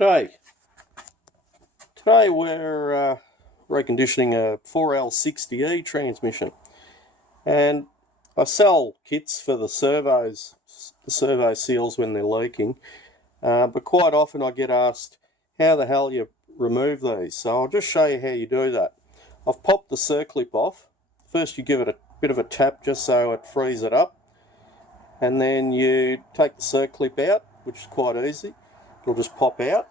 Today we're reconditioning a 4L60E transmission, and I sell kits for the servo seals when they're leaking, but quite often I get asked how the hell you remove these, so I'll just show you how you do that. I've popped the circlip off. First you give it a bit of a tap just so it frees it up, and then you take the circlip out, which is quite easy. It'll just pop out.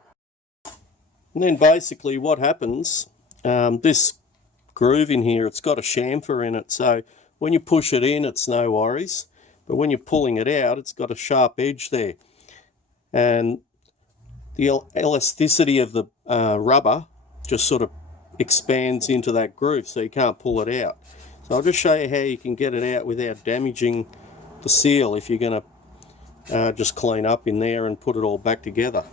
And then basically what happens, this groove in here, it's got a chamfer in it, so when you push it in it's no worries, but when you're pulling it out it's got a sharp edge there, and the elasticity of the rubber just sort of expands into that groove so you can't pull it out. So I'll just show you how you can get it out without damaging the seal if you're going to just clean up in there and put it all back together.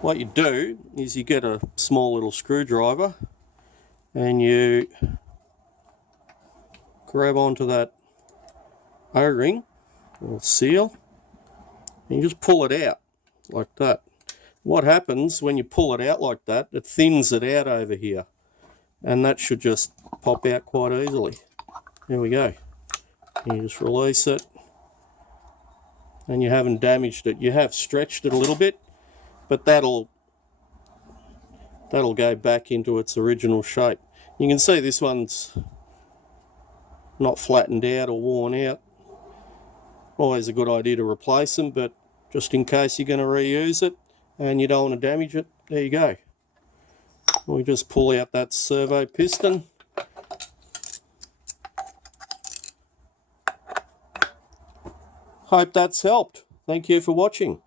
What you do is you get a small little screwdriver and you grab onto that O-ring or seal and you just pull it out like that. What happens when you pull it out like that, it thins it out over here, and that should just pop out quite easily. There we go. You just release it and you haven't damaged it. You have stretched it a little bit, but that'll go back into its original shape. You can see this one's not flattened out or worn out. Always a good idea to replace them, but just in case you're going to reuse it and you don't want to damage it, there you go. We just pull out that servo piston. Hope that's helped. Thank you for watching.